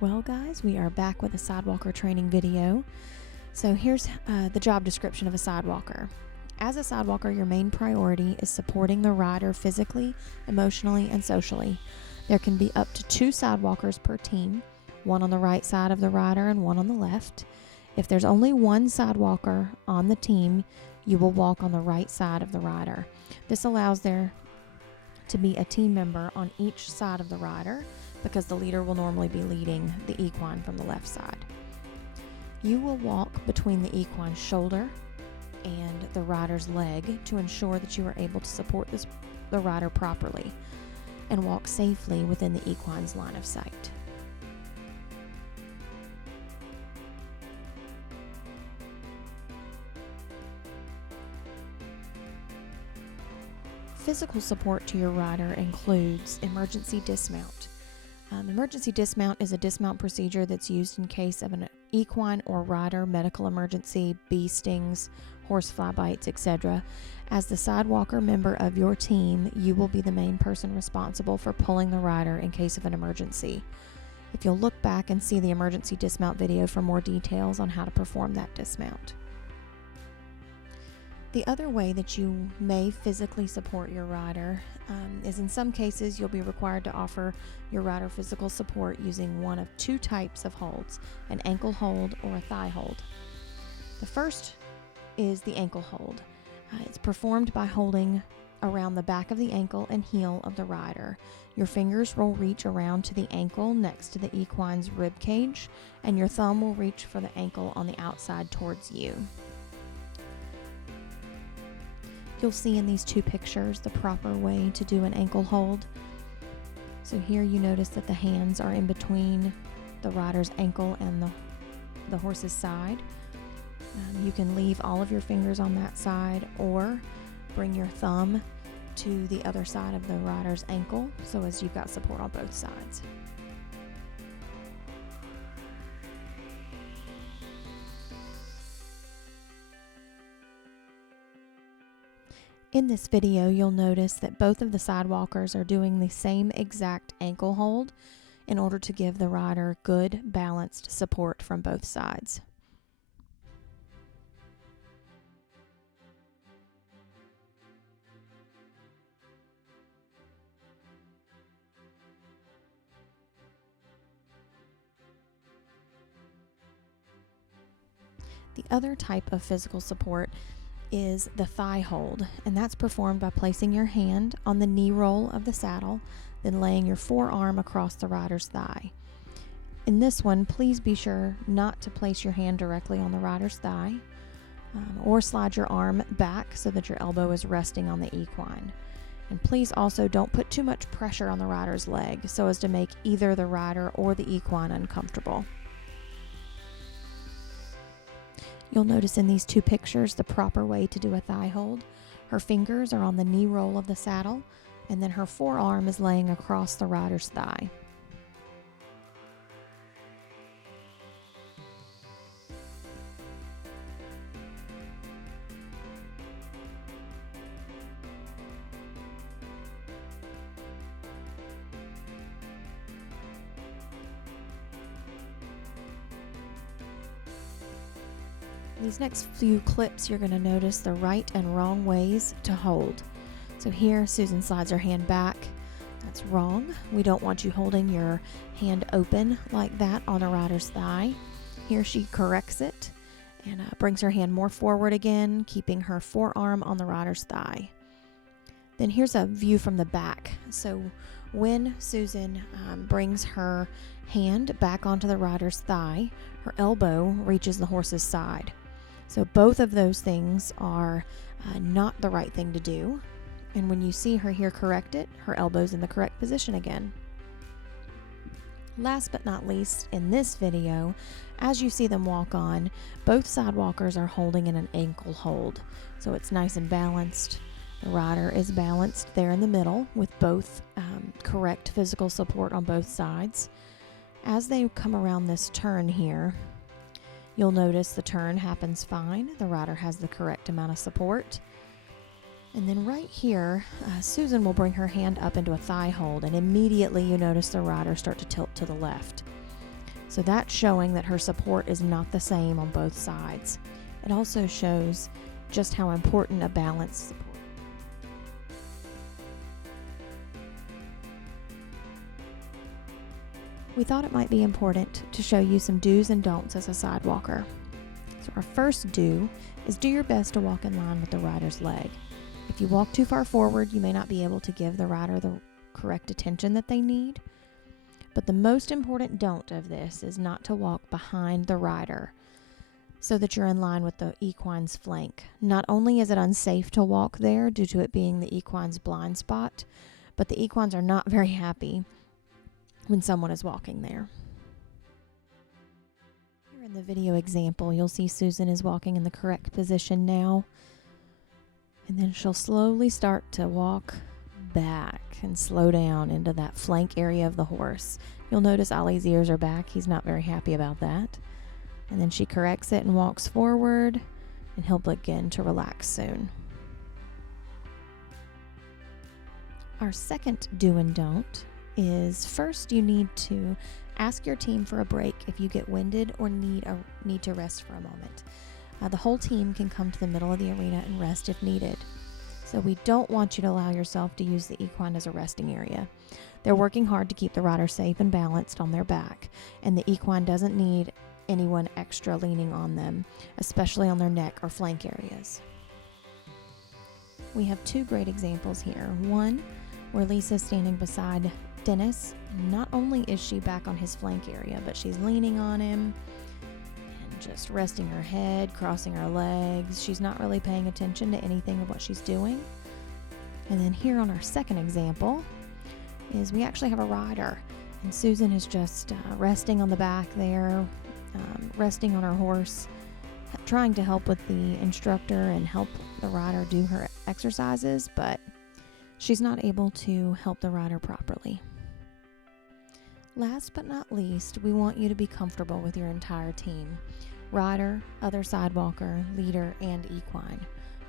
Well guys, we are back with a sidewalker training video. So here's the job description of a sidewalker. As a sidewalker, your main priority is supporting the rider physically, emotionally, and socially. There can be up to 2 sidewalkers per team, one on the right side of the rider and one on the left. If there's only one sidewalker on the team, you will walk on the right side of the rider. This allows there to be a team member on each side of the rider, because the leader will normally be leading the equine from the left side. You will walk between the equine's shoulder and the rider's leg to ensure that you are able to support the rider properly and walk safely within the equine's line of sight. Physical support to your rider includes emergency dismount. Emergency dismount is a dismount procedure that's used in case of an equine or rider medical emergency, bee stings, horsefly bites, etc. As the sidewalker member of your team, you will be the main person responsible for pulling the rider in case of an emergency. If you'll look back and see the emergency dismount video for more details on how to perform that dismount. The other way that you may physically support your rider is in some cases you'll be required to offer your rider physical support using one of 2 types of holds, an ankle hold or a thigh hold. The first is the ankle hold. It's performed by holding around the back of the ankle and heel of the rider. Your fingers will reach around to the ankle next to the equine's rib cage, and your thumb will reach for the ankle on the outside towards you. You'll see in these 2 pictures the proper way to do an ankle hold. So here you notice that the hands are in between the rider's ankle and the horse's side. You can leave all of your fingers on that side or bring your thumb to the other side of the rider's ankle so as you've got support on both sides. In this video, you'll notice that both of the sidewalkers are doing the same exact ankle hold in order to give the rider good, balanced support from both sides. The other type of physical support is the thigh hold, and that's performed by placing your hand on the knee roll of the saddle, then laying your forearm across the rider's thigh. In this one, please be sure not to place your hand directly on the rider's thigh, or slide your arm back so that your elbow is resting on the equine. And please also don't put too much pressure on the rider's leg so as to make either the rider or the equine uncomfortable. You'll notice in these 2 pictures the proper way to do a thigh hold. Her fingers are on the knee roll of the saddle, and then her forearm is laying across the rider's thigh. These next few clips, you're going to notice the right and wrong ways to hold. So here, Susan slides her hand back. That's wrong. We don't want you holding your hand open like that on the rider's thigh. Here she corrects it and brings her hand more forward again, keeping her forearm on the rider's thigh. Then here's a view from the back. So when Susan brings her hand back onto the rider's thigh, her elbow reaches the horse's side. So both of those things are not the right thing to do. And when you see her here correct it, her elbow's in the correct position again. Last but not least, in this video, as you see them walk on, both sidewalkers are holding in an ankle hold. So it's nice and balanced. The rider is balanced there in the middle with both correct physical support on both sides. As they come around this turn here, you'll notice the turn happens fine. The rider has the correct amount of support. And then right here, Susan will bring her hand up into a thigh hold, and immediately you notice the rider start to tilt to the left. So that's showing that her support is not the same on both sides. It also shows just how important a balanced support. We thought it might be important to show you some do's and don'ts as a sidewalker. So our first do is do your best to walk in line with the rider's leg. If you walk too far forward, you may not be able to give the rider the correct attention that they need. But the most important don't of this is not to walk behind the rider so that you're in line with the equine's flank. Not only is it unsafe to walk there due to it being the equine's blind spot, but the equines are not very happy when someone is walking there. Here in the video example, you'll see Susan is walking in the correct position now, and then she'll slowly start to walk back and slow down into that flank area of the horse. You'll notice Ollie's ears are back. He's not very happy about that. And then she corrects it and walks forward, and he'll begin to relax soon. Our second do and don't is first you need to ask your team for a break if you get winded or need to rest for a moment. The whole team can come to the middle of the arena and rest if needed. So we don't want you to allow yourself to use the equine as a resting area. They're working hard to keep the rider safe and balanced on their back, and the equine doesn't need anyone extra leaning on them, especially on their neck or flank areas. We have two great examples here. One, where Lisa's standing beside Dennis. Not only is she back on his flank area, but she's leaning on him and just resting her head, crossing her legs. She's not really paying attention to anything of what she's doing. And then here on our second example is we actually have a rider, and Susan is just resting on the back there, resting on her horse, trying to help with the instructor and help the rider do her exercises, but she's not able to help the rider properly. Last but not least, we want you to be comfortable with your entire team: rider, other sidewalker, leader, and equine.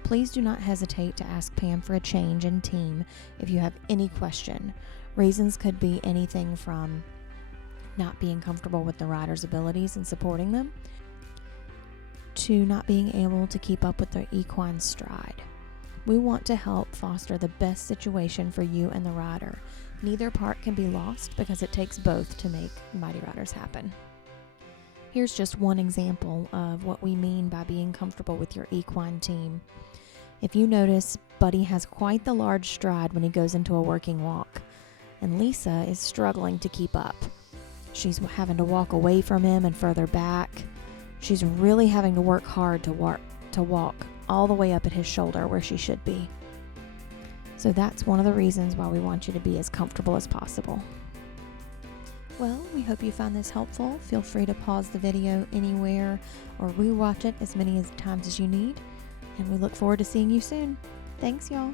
Please do not hesitate to ask Pam for a change in team if you have any question. Reasons could be anything from not being comfortable with the rider's abilities and supporting them, to not being able to keep up with the equine's stride. We want to help foster the best situation for you and the rider. Neither part can be lost because it takes both to make Mighty Riders happen. Here's just one example of what we mean by being comfortable with your equine team. If you notice, Buddy has quite the large stride when he goes into a working walk, and Lisa is struggling to keep up. She's having to walk away from him and further back. She's really having to work hard to walk all the way up at his shoulder where she should be. So that's one of the reasons why we want you to be as comfortable as possible. Well, we hope you found this helpful. Feel free to pause the video anywhere or rewatch it as many times as you need. And we look forward to seeing you soon. Thanks, y'all.